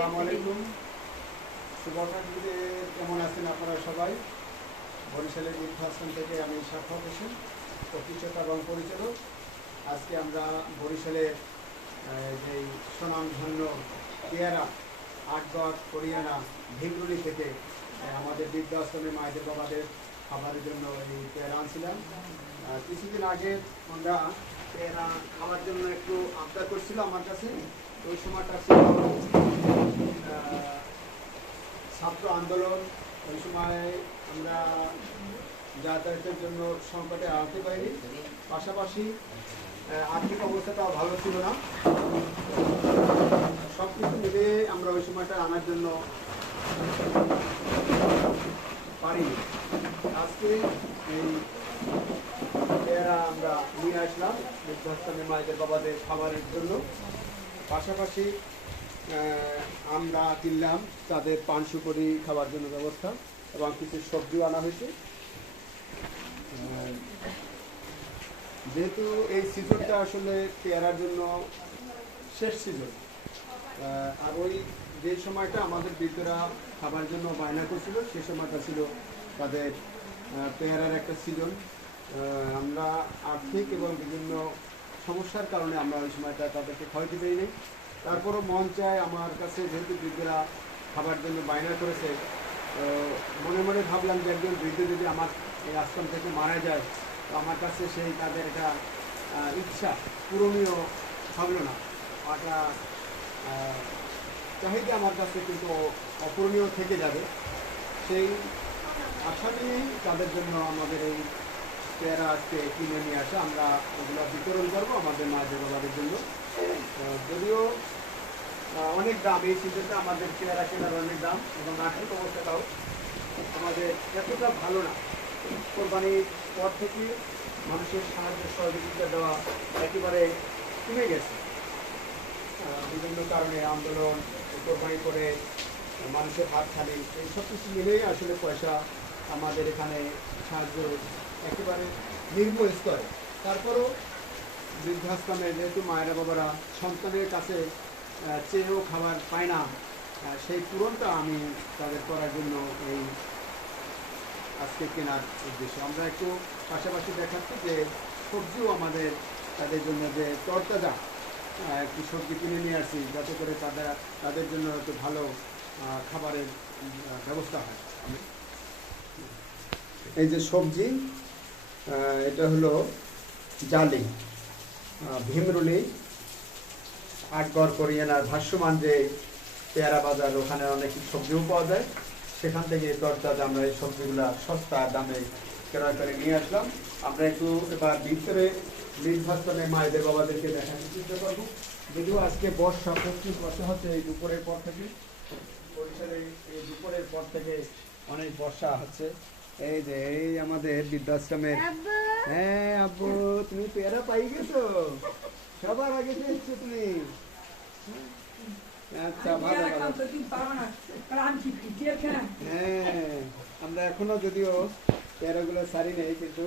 আসসালামু আলাইকুম। শুভকামনাদের কেমন আছেন আপনারা সবাই? বরিশালের বৃদ্ধাশ্রম থেকে আমি সাক্ষাৎ হোসেন, প্রতিষ্ঠাতা এবং পরিচালক। আজকে আমরা বরিশালের যেই সুনামধন্য পেয়ারা আটগড় হরিয়ানা ভিমরুলি থেকে আমাদের বৃদ্ধাশ্রমে মায়েদের বাবাদের খাবারের জন্য এই পেয়ারা আনছিলাম। কিছুদিন আগে আমরা পেয়ারা খাওয়ার জন্য একটু আবদার করছিল আমার কাছে। ওই সময়টা ছিল ছাত্র আন্দোলন। ওই সময় আমরা যাতায়াতের জন্য সংকটে আনতে পারিনি, পাশাপাশি আর্থিক অবস্থাটাও ভালো ছিল না। সব কিছু মিলে আমরা ওই সময়টা আনার জন্য পারিনি। আজকে এই পেয়ারা আমরা নিয়ে আসলাম বৃদ্ধাশ্রমে মায়েদের বাবাদের খাবারের জন্য। পাশাপাশি আমরা কিনলাম তাদের পান সুপারি খাওয়ার জন্য ব্যবস্থা, এবং কিছু সবজিও আনা হয়েছে। যেহেতু এই সিজনটা আসলে পেয়ারার জন্য শেষ সিজন, আর ওই যে সময়টা আমাদের বৃদ্ধরা খাবার জন্য বায়না করছিল সে সময়টা ছিল তাদের পেয়ারার একটা সিজন। আমরা আর্থিক এবং বিভিন্ন সমস্যার কারণে আমরা ওই সময়টা তাদেরকে খাওয়াইতে পারিনি। তারপরও মন চায় আমার কাছে, যেহেতু বৃদ্ধরা খাবার জন্য বায়না করেছে, মনে মনে ভাবলাম যে একজন বৃদ্ধ যদি আমার এই আশ্রম থেকে মারা যায়, তো আমার কাছে সেই তাদের একটা ইচ্ছা পূরণীয় ভাবলো না, একটা চাহিদা আমার কাছে কিন্তু অপূরণীয় থেকে যাবে। সেই আশা নিয়েই তাদের জন্য আমাদের এই পেয়ারা আজকে কিনে নিয়ে আসা। আমরা ওগুলো বিতরণ করবো আমাদের মায়েদের বাবাদের জন্য। যদিও অনেক দাম, এই সিজনটা আমাদের পেয়ারা কেনার অনেক দাম, এবং আর্থিক অবস্থাটাও আমাদের এতটা ভালো না। কোরবানির পর থেকে মানুষের সাহায্য সহযোগিতা দেওয়া একেবারে কমে গেছে। বিভিন্ন কারণে আন্দোলন, কোরবানি করে মানুষের হাত খালি, এই সব কিছু মিলেই আসলে পয়সা আমাদের এখানে সাহায্য একেবারে নিম্ন স্তরে। তারপরও বৃদ্ধাশ্রমে যেহেতু মায়েরা বাবারা সন্তানের কাছে চেয়েও খাবার পায় না, সেই পূরণটা আমি তাদের করার জন্য এই আজকে কেনার উদ্দেশ্য। আমরা একটু পাশাপাশি দেখাচ্ছি যে সবজিও আমাদের তাদের জন্য যে তরতাজা একটু সবজি কিনে নিয়ে আসি, যাতে করে তাদের জন্য একটু ভালো খাবারের ব্যবস্থা হয়। এই যে সবজি, এটা হলো জালি ভিমরুলি আটগড় হরিয়ানার ভাষ্যমান যে পেয়ারা বাজার, ওখানে অনেক সবজিও পাওয়া যায়। সেখান থেকে তরতাজা আমরা এই সবজিগুলো সস্তা দামে ক্রয় করে নিয়ে আসলাম। আমরা একটু এবার ভিতরে বৃদ্ধাশ্রমে মায়েদের বাবাদেরকে দেখানোর চেষ্টা করবো। যদিও আজকে বর্ষা, প্রচুর বর্ষা হচ্ছে এই দুপুরের পর থেকে, বরিশালে এই দুপুরের পর থেকে অনেক বর্ষা হচ্ছে। এই যে এই আমাদের বৃদ্ধাশ্রমের, হ্যাঁ আব্বু, তুমি পেয়ারা পাই গেছো, সবার আগে পেয়েছো তুমি। আচ্ছা, ভালো হ্যাঁ, আমরা এখনো যদিও পেয়ারাগুলো ছাড়ি নেই, কিন্তু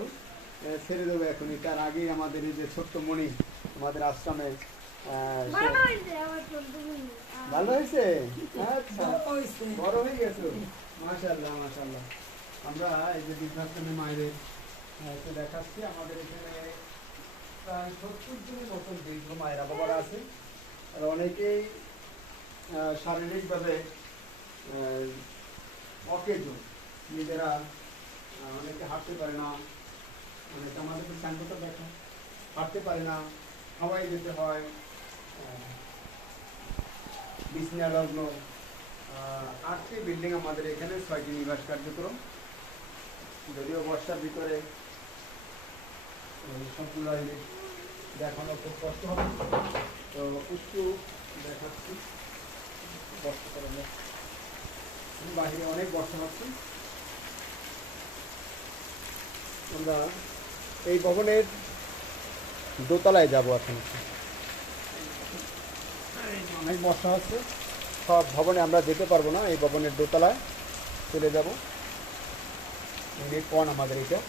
ছেড়ে দেবো এখনই। তার আগেই আমাদের এই যে ছোট্ট মণি আমাদের আশ্রমে ভালো হয়েছে। আচ্ছা, বড় হয়ে গেছো, মাশাআল্লাহ মাশাআল্লাহ। আমরা এই যে বৃদ্ধাশ্রমে মায়েদের দেখাচ্ছি, আমাদের এখানে প্রায় 70 জনের মতন বৃদ্ধ মায়েরা বাবারা আছে। আর অনেকেই শারীরিকভাবে অকেজ, নিজেরা অনেকে হাঁটতে পারে না, অনেকে আমাদের সাইনবোর্ডটা দেখা হাঁটতে পারে না, হাওয়াই যেতে হয়, বিছনা লগ্ন। 8টি বিল্ডিং আমাদের এখানে, 6টি নিবাস কার্যক্রম। যদিও বর্ষার ভিতরে সবগুলো দেখানো খুব কষ্ট হবে, তো একটু দেখাচ্ছি। বর্ষা কারণে বাহিরে অনেক বর্ষা হচ্ছে। আমরা এই ভবনের দোতলায় যাবো এখন। অনেক বর্ষা হচ্ছে, সব ভবনে আমরা যেতে পারবো না, এই ভবনের দোতলায় চলে যাব। কোন আমাদের এটা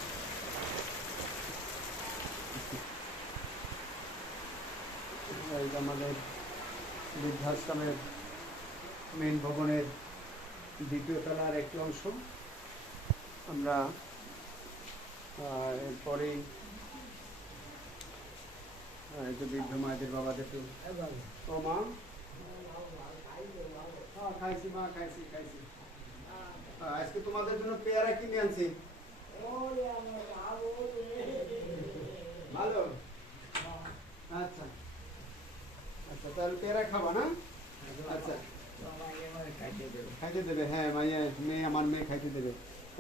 আমাদের বৃদ্ধাশ্রমের মেইন ভবনের দ্বিতীয় তলার একটি অংশ। আমরা এরপরেই এই যে বৃদ্ধ মায়েদের বাবাদেরকে ও মা খাইছি মা খাইছি খাইছি। আজকে তোমাদের জন্য পেয়ারা কিনে আনছি। ভালো, আচ্ছা আচ্ছা, তাহলে পেয়ারা খাবা না? আচ্ছা, খাইতে দেবে, হ্যাঁ মেয়ে আমার মেয়ে খাইতে দেবে।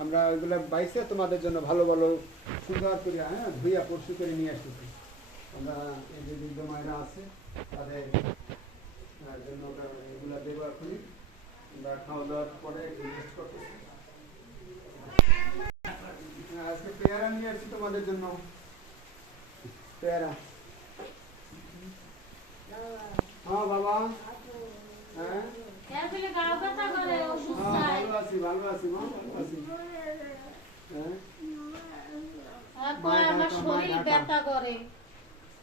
আমরা ওইগুলো বাইসে তোমাদের জন্য ভালো ভালো সুন্দর করে হ্যাঁ ধুইয়া পরিষ্কার করে নিয়ে আসতেছি। আমরা এই যে বৃদ্ধ মায়েরা আছে তাদের জন্য এগুলো দেবো এখনই। আমরা খাওয়া দাওয়ার পরে রেস্ট করতেছি। আজকে পেয়ারা নিয়ে আসছি তোমাদের জন্য, পেয়ারা। হ্যাঁ বাবা, হ্যাঁ ভালো আছি ভালো আছি মা, ভালো আছি। হ্যাঁ আমার শরীর ব্যথা করে।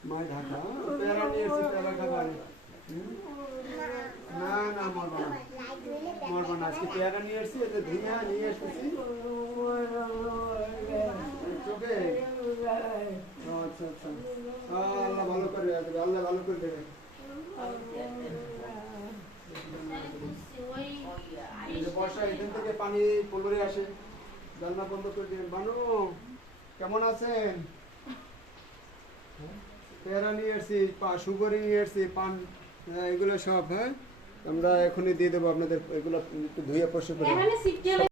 মায় ঢাকা পেয়ারা নিয়ে এসেছি, পেয়ারা খাবার। না না মরবো না, মরবো না। আজকে পেয়ারা নিয়ে এসেছি, এতে ধুইয়া নিয়ে এসেছি চোখে। আচ্ছা আচ্ছা, আল্লাহ ভালো করে দেবে, আল্লাহ ভালো করে দেবে। বর্ষা এখান থেকে পানি পলরে আসে, জানলা বন্ধ করে দিবেন। বানু কেমন আছেন? পেয়ারা নিয়ে এসছি, সুগরি নিয়ে এসছি, পান এগুলো সব। হ্যাঁ আমরা এখনই দিয়ে দেবো আপনাদের, এগুলো একটু ধুয়ে পরিষ্কার করে।